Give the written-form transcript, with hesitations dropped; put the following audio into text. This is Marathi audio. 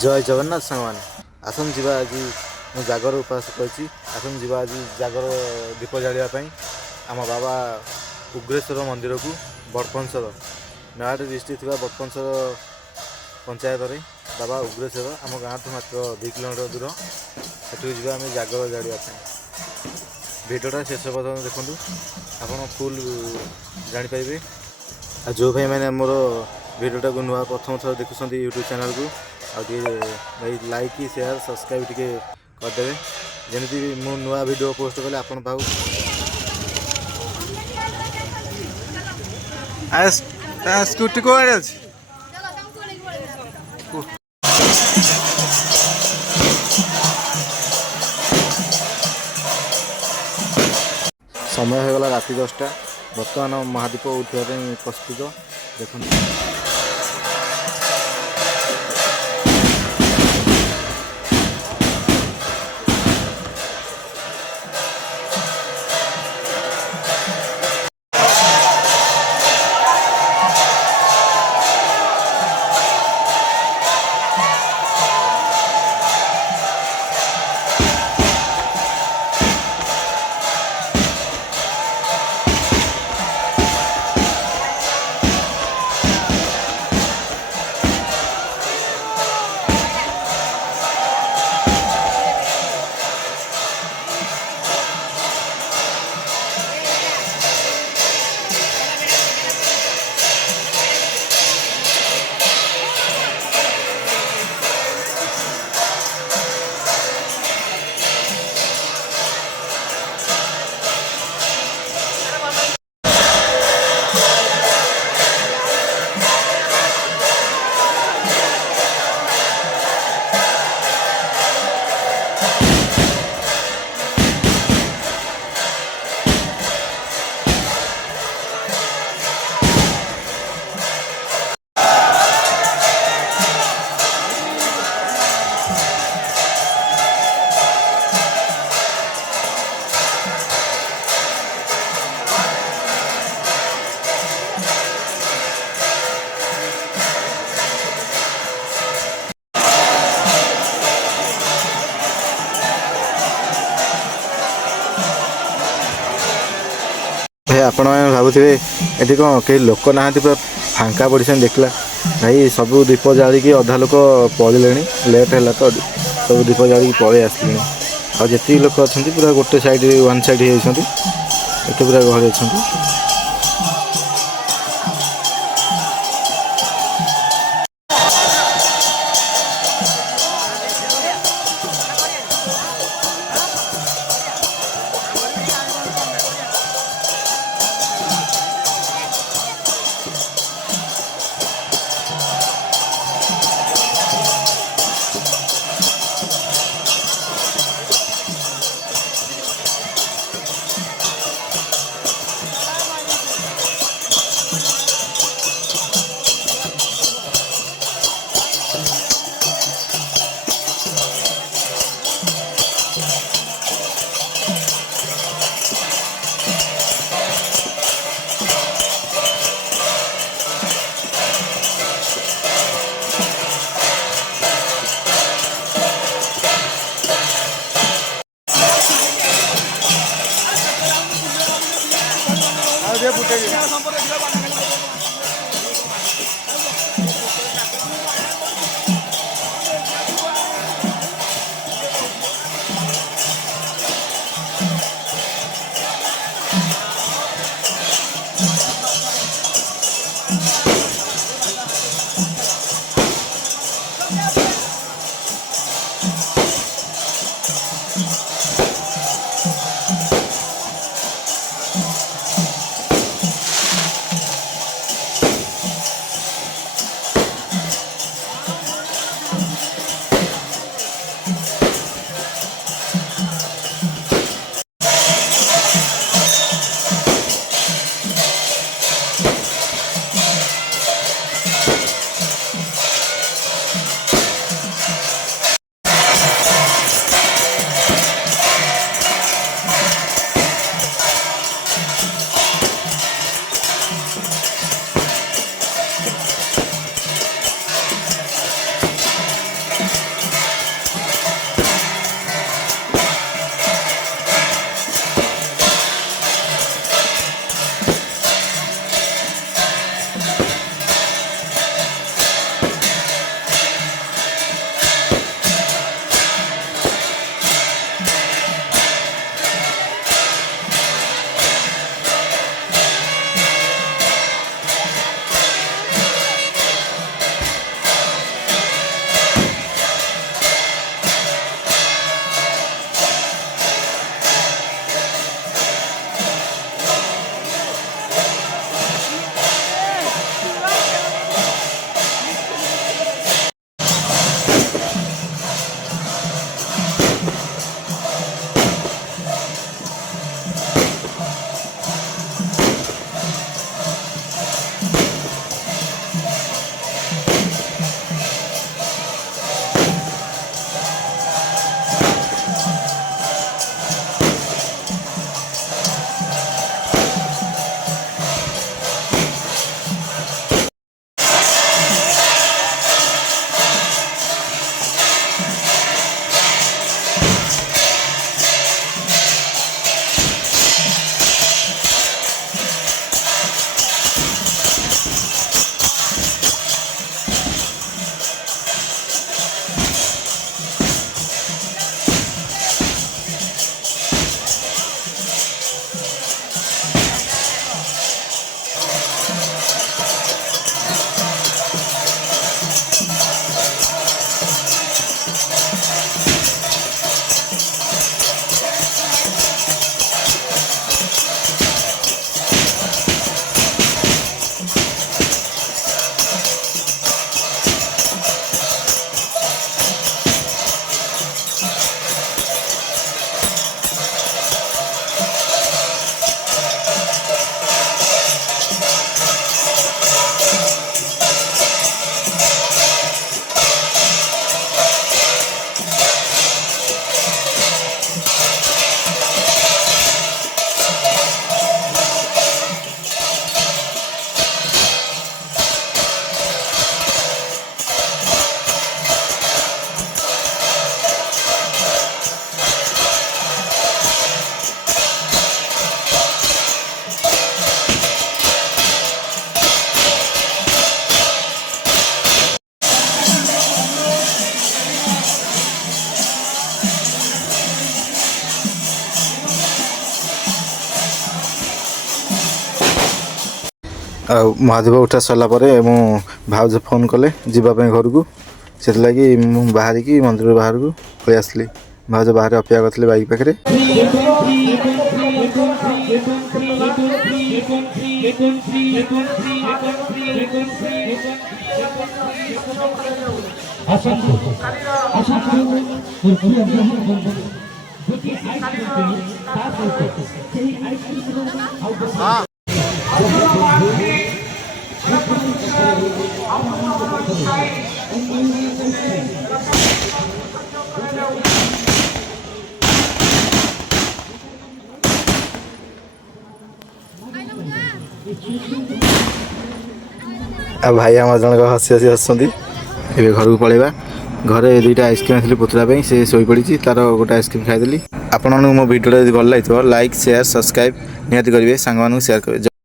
जय जगन्नाथ सांगवान आसन जीवा आज मु जागर उपास कर आसन जीवा आज जागर दीप जालिया आम बाबा उग्रेश्वर मंदिर को बड़पंसर नयागढ़ डिस्ट्रिक्ट थी बड़पंसर पंचायत रे बाबा उग्रेश्वर आम गाँव तो मात्र 2 किलोमीटर दूर सेठू जी आम जागर जालिया भिडियोटा शेष पर्यटन देखूँ आप फुल जापारे जो भाई मैंने मोर भिडियोटा को नुआ प्रथम थर देखुं यूट्यूब चैनल को भाई लाइक शेयर सब्सक्राइब टी करदे जमी मु नुआ वीडियो पोस्ट कले आपन पाऊ स्कूटी को समय होगा राति 10टा बर्तमान महादीप उठा प्रस्तुत देखते आपण मैंने भावुवे ये कौन कई लोक ना पूरा फांका पड़ी देखला भाई सब दीप जालिकी अधा लोक पड़े लेट है तो सब दीप जालिकी पलि आसले आती लोक अच्छा पूरा गोटे साइड वन साइड होती पूरा गहली अच्छा ଆଉ ମହାଦୀପ ଉଠା ସରିଲା ପରେ ମୁଁ ଭାଉଜ ଫୋନ୍ କଲେ ଯିବା ପାଇଁ ଘରକୁ, ସେଥିଲାଗି ମୁଁ ବାହାରିକି ମନ୍ଦିର ବାହାରକୁ ପଳେଇ ଆସିଲି। ଭାଉଜ ବାହାରେ ଅପେକ୍ଷା କରିଥିଲେ ବାଇକ୍ ପାଖରେ। ଆଉ ଭାଇ ଆମର ଜଣକ ହସି ହସି ଆସୁଛନ୍ତି। ଏବେ ଘରକୁ ପଳେଇବା। ଘରେ ଦୁଇଟା ଆଇସ୍କ୍ରିମ୍ ଆଣିଥିଲି ପୁତୁରା ପାଇଁ, ସେ ଶୋଇପଡ଼ିଛି, ତାର ଗୋଟେ ଆଇସ୍କ୍ରିମ୍ ଖାଇଦେଲି। ଆପଣମାନଙ୍କୁ ମୋ ଭିଡ଼ିଓଟା ଯଦି ଭଲ ଲାଗିଥିବ ଲାଇକ୍, ସେୟାର, ସବସ୍କ୍ରାଇବ୍ ନିହାତି କରିବେ, ସାଙ୍ଗମାନଙ୍କୁ ସେୟାର କରିବେ।